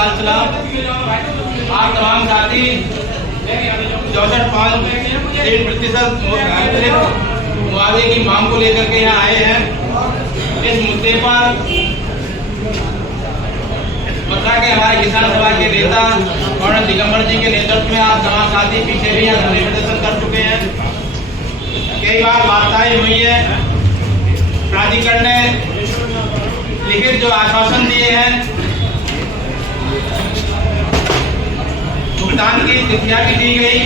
लाल सलाम। आप तमाम साथी 64.3% मुआवजे की मांग को लेकर के यहाँ आए हैं। इस मुद्दे पर मथुरा के हमारे किसान सभा के नेता कर्नल दिगंबर जी के नेतृत्व में आप तमाम साथी पीछे भी यहाँ धरने प्रदर्शन कर चुके हैं। कई बार वार्ताएं हुई है, प्राधिकरण ने लिखित जो आश्वासन दिए हैं, भुगतान की तिथियां भी दी गई,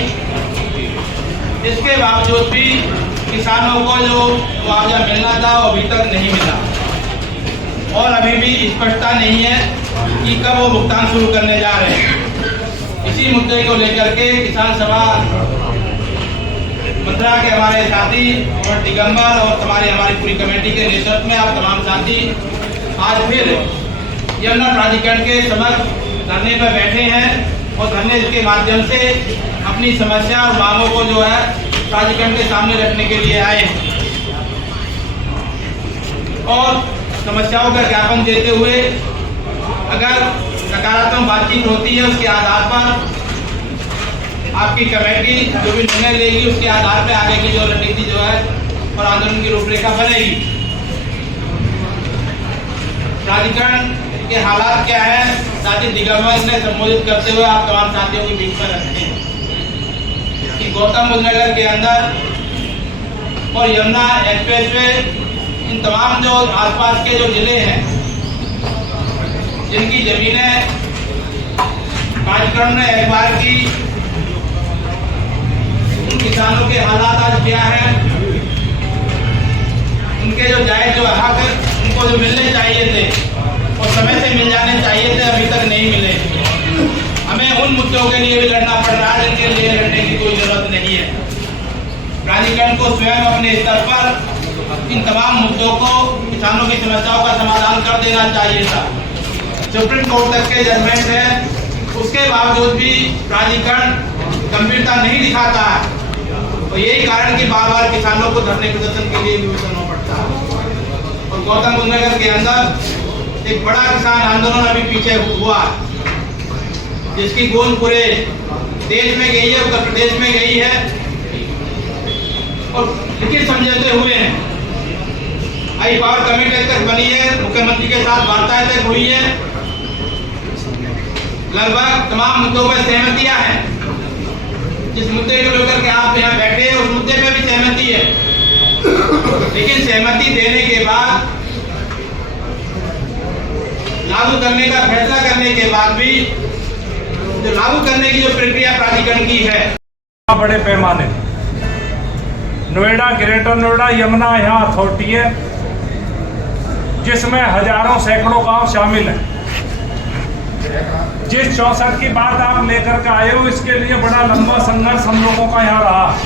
इसके बावजूद भी किसानों को जो मुआवजा मिलना था वो अभी तक नहीं मिला और अभी भी स्पष्टता नहीं है कि कब वो भुगतान शुरू करने जा रहे हैं। इसी मुद्दे को लेकर के किसान सभा मथुरा के हमारे साथी और दिगंबर और हमारी पूरी कमेटी के नेतृत्व में आप तमाम साथी आज फिर यमुना प्राधिकरण के समक्ष धरने पर बैठे हैं और धरने के माध्यम से अपनी समस्या और मांगों को जो है प्राधिकरण के सामने रखने के लिए आए हैं और समस्याओं का ज्ञापन देते हुए अगर सकारात्मक बातचीत होती है उसके आधार पर आपकी कमेटी जो भी निर्णय लेगी उसके आधार पर आगे की जो रणनीति जो है और आंदोलन की रूपरेखा बनेगी। प्राधिकरण के हालात क्या है, साथी दिगंबर ने संबोधित करते हुए आप तमाम साथियों के बीच में रखते हैं कि गौतम बुद्ध नगर के अंदर और यमुना एक्सप्रेसवे इन तमाम जो आसपास के जो जिले हैं जिनकी जमीनें प्राधिकरण ने एक्वायर की, उन किसानों के हालात आज क्या है, उनके जो जायज जो हक उनको जो मिलने चाहिए थे और समय से मिल जाने चाहिए थे अभी तक नहीं मिले। हमें उन मुद्दों के लिए भी लड़ना पड़ रहा है जिनके लिए लड़ने की कोई जरूरत नहीं है। प्राधिकरण को स्वयं अपने स्तर पर इन तमाम मुद्दों को, किसानों की समस्याओं का समाधान कर देना चाहिए था। सुप्रीम कोर्ट तक के जजमेंट है, उसके बावजूद भी प्राधिकरण गंभीरता नहीं दिखाता है तो यही कारण कि बार बार किसानों को धरने प्रदर्शन के लिए विवशना पड़ता है। और गौतम बुद्ध नगर के अंदर एक बड़ा किसान आंदोलन अभी पीछे हुआ जिसकी गूंज पूरे देश में गई है, उत्तर प्रदेश में गई है और लिखित समझौते हुए हैं। आई पावर कमेटी तक बनी है, मुख्यमंत्री के साथ वार्ताएं तक हुई है, लगभग तमाम मुद्दों पर सहमतियां हैं। जिस मुद्दे को लेकर के आप यहाँ बैठे हैं उस मुद्दे में भी सहमति है, लेकिन सहमति देने के बाद लागू करने का फैसला करने के बाद भी जो लागू करने की जो प्रक्रिया प्राधिकरण की है बड़े पैमाने नोएडा, ग्रेटर नोएडा, यमुना यहाँ अथॉरिटी है जिसमें हजारों सैकड़ों गांव शामिल हैं। जिस 64 की बात आप लेकर के आए हो इसके लिए बड़ा लंबा संघर्ष हम लोगों का यहाँ रहा।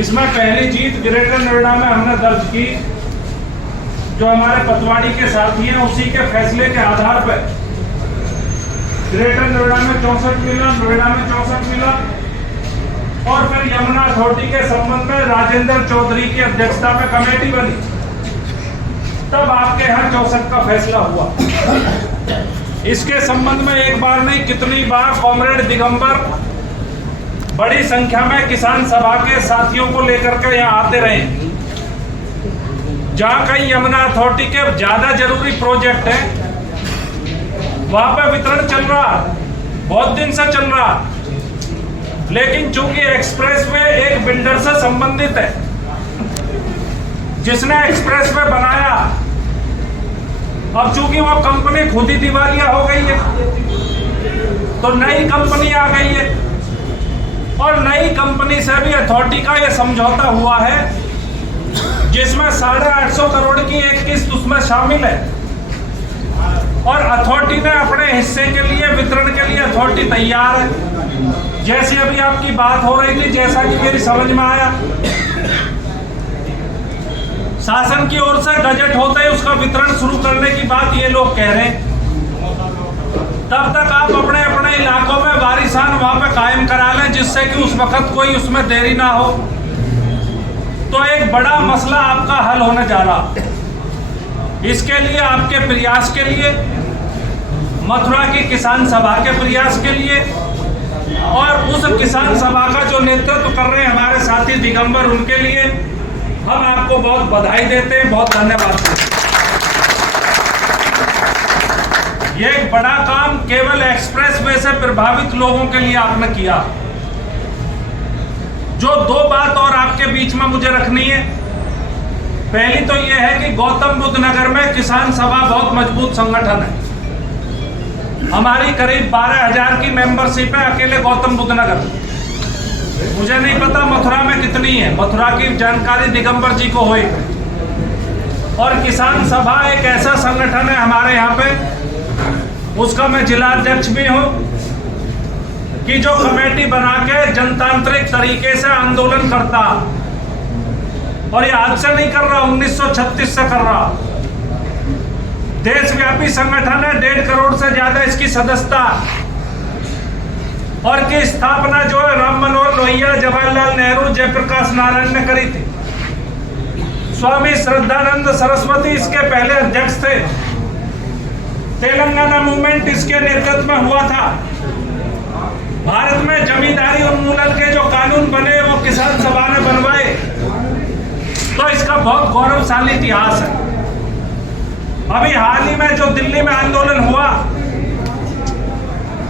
इसमें पहली जीत ग्रेटर नोएडा में हमने दर्ज की, जो हमारे पतवाड़ी के साथी हैं उसी के फैसले के आधार पर ग्रेटर नोएडा में 64 मिला, नोएडा में 64 मिला और फिर यमुना अथॉरिटी के संबंध में राजेंद्र चौधरी की अध्यक्षता में कमेटी बनी, तब आपके यहाँ 64 का फैसला हुआ। इसके संबंध में एक बार नहीं कितनी बार कॉमरेड दिगंबर बड़ी संख्या में किसान सभा के साथियों को लेकर के यहाँ आते रहे। जहां कहीं यमुना अथॉरिटी के ज्यादा जरूरी प्रोजेक्ट है वहां पे वितरण चल रहा, बहुत दिन से चल रहा, लेकिन चूंकि एक्सप्रेसवे एक बिल्डर से संबंधित है जिसने एक्सप्रेसवे बनाया, अब चूंकि वो कंपनी खुद ही दिवालिया हो गई है तो नई कंपनी आ गई है और नई कंपनी से भी अथॉरिटी का ये समझौता हुआ है जिसमें 850 करोड़ की एक किस्त उसमें शामिल है और अथॉरिटी ने अपने हिस्से के लिए वितरण के लिए अथॉरिटी तैयार है। जैसे अभी आपकी बात हो रही थी, जैसा कि मेरी समझ में आया, शासन की ओर से गजट होते ही उसका वितरण शुरू करने की बात ये लोग कह रहे हैं। तब तक आप अपने अपने इलाकों में वारिसान वहां पे कायम करा लें जिससे कि उस वक्त कोई उसमें देरी ना हो, तो एक बड़ा मसला आपका हल होने जा रहा। इसके लिए आपके प्रयास के लिए मथुरा की किसान सभा के प्रयास के लिए, और उस किसान सभा का जो नेतृत्व कर रहे हैं हमारे साथी दिगंबर, उनके लिए हम आपको बहुत बधाई देते हैं, बहुत धन्यवाद देते हैं। ये एक बड़ा काम केवल एक्सप्रेसवे से प्रभावित लोगों के लिए आपने किया। जो दो बात और आपके बीच में मुझे रखनी है, पहली तो यह है कि गौतम बुद्ध नगर में किसान सभा बहुत मजबूत संगठन है। हमारी करीब 12,000 की मेंबरशिप है अकेले गौतम बुद्ध नगर। मुझे नहीं पता मथुरा में कितनी है, मथुरा की जानकारी दिगंबर जी को होगी। और किसान सभा एक ऐसा संगठन है हमारे यहाँ पे, उसका मैं जिला अध्यक्ष भी हूँ, कि जो कमेटी बना के जनतांत्रिक तरीके से आंदोलन करता, और ये आज से नहीं कर रहा, 1936 से कर रहा। देशव्यापी संगठन है, 1.5 करोड़ से ज्यादा इसकी सदस्यता, और की स्थापना जो है राम मनोहर लोहिया, जवाहरलाल नेहरू, जयप्रकाश नारायण ने करी थी। स्वामी श्रद्धानंद सरस्वती इसके पहले अध्यक्ष थे। तेलंगाना मूवमेंट इसके नेतृत्व में हुआ था। भारत में जमींदारी उन्मूलन के जो कानून बने वो किसान सभा ने बनवाए, तो इसका बहुत गौरवशाली इतिहास है। अभी हाल ही में जो दिल्ली में आंदोलन हुआ,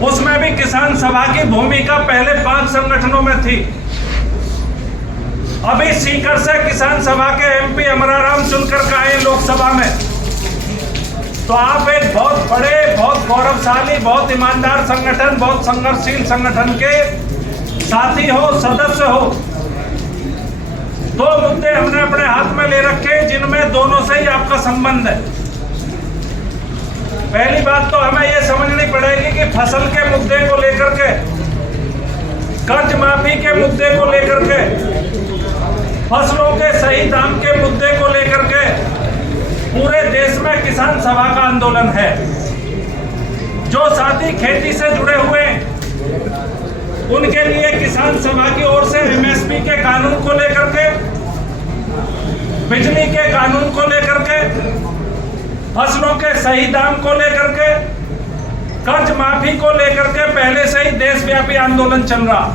उसमें भी किसान सभा की भूमिका पहले 5 संगठनों में थी। अभी सीकर से किसान सभा के एमपी अमराराम चुनकर आए लोकसभा में, तो आप एक बहुत बड़े, बहुत गौरवशाली, बहुत ईमानदार संगठन, बहुत संघर्षशील संगठन के साथी हो, सदस्य हो। 2 मुद्दे हमने अपने हाथ में ले रखे जिनमें दोनों से ही आपका संबंध है। पहली बात तो हमें यह समझनी पड़ेगी कि फसल के मुद्दे को लेकर के, कर्ज माफी के मुद्दे को लेकर के, फसलों के सही दाम के मुद्दे को लेकर के पूरे देश में किसान सभा का आंदोलन है। जो साथी खेती से जुड़े हुए उनके लिए किसान सभा की ओर से एमएसपी के कानून को लेकर के, बिजली के कानून को लेकर के, फसलों के सही दाम को लेकर के, कर्ज माफी को लेकर के पहले से ही देशव्यापी आंदोलन चल रहा।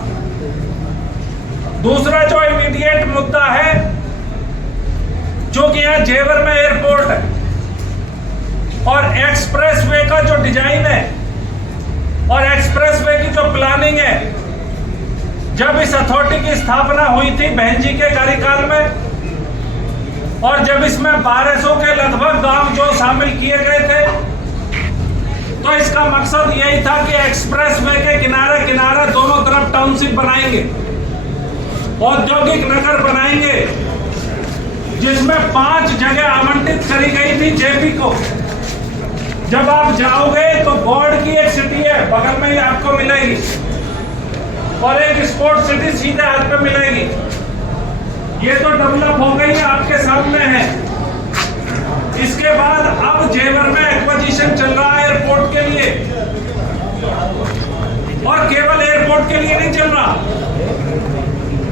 दूसरा जो इमीडिएट मुद्दा है, जो कि यहाँ जेवर में एयरपोर्ट है और एक्सप्रेसवे का जो डिजाइन है और एक्सप्रेसवे की जो प्लानिंग है, जब इस अथॉरिटी की स्थापना हुई थी बहन जी के कार्यकाल में, और जब इसमें 1200 के लगभग गांव जो शामिल किए गए थे, तो इसका मकसद यही था कि एक्सप्रेसवे के किनारे किनारे दोनों तरफ टाउनशिप बनाएंगे, औद्योगिक नगर बनाएंगे, जिसमें 5 जगह आवंटित करी गई थी जेपी को। जब आप जाओगे तो बोर्ड की एक सिटी है बगल में ही आपको मिलेगी, और एक स्पोर्ट्स सिटी सीधे हाथ पे मिलेगी। ये तो डेवलप हो गई है, आपके सामने है। इसके बाद अब जेवर में एक्विजिशन चल रहा है एयरपोर्ट के लिए, और केवल एयरपोर्ट के लिए नहीं चल रहा,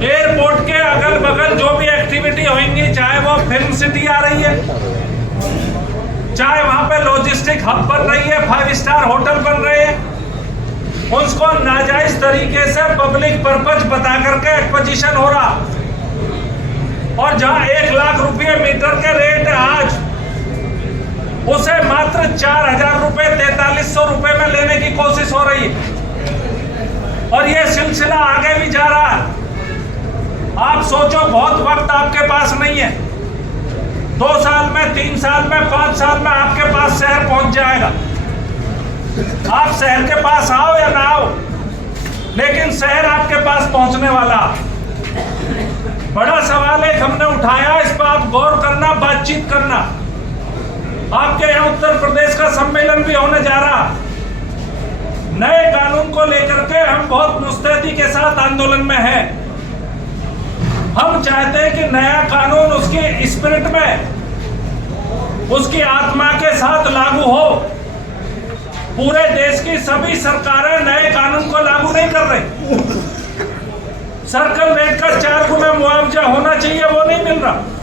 एयरपोर्ट के अगल बगल जो भी एक्टिविटी होंगी, चाहे वो फिल्म सिटी आ रही है, चाहे वहां पे लॉजिस्टिक हब बन रही है, 5 स्टार होटल बन रहे हैं, उसको नाजायज तरीके से पब्लिक पर्पज बता करके एक्विजिशन हो रहा। और जहां 1 लाख रुपये मीटर के रेट है आज, उसे मात्र 4,000 रुपए, 4300 रुपए में लेने की कोशिश हो रही है, और यह सिलसिला आगे भी जा रहा है। आप सोचो, बहुत वक्त आपके पास नहीं है, 2 साल में, 3 साल में, 5 साल में आपके पास शहर पहुंच जाएगा। आप शहर के पास आओ या ना आओ, लेकिन शहर आपके पास पहुंचने वाला। बड़ा सवाल एक हमने उठाया, इस पर आप गौर करना, बातचीत करना। आपके यहाँ उत्तर प्रदेश का सम्मेलन भी होने जा रहा। नए कानून को लेकर के हम बहुत मुस्तैदी के साथ आंदोलन में हैं। हम चाहते हैं कि नया कानून उसकी स्पिरिट में, उसकी आत्मा के साथ लागू हो। पूरे देश की सभी सरकारें नए कानून को लागू नहीं कर रही। सर्कल रेट का 4 गुना मुआवजा होना चाहिए, वो नहीं मिल रहा।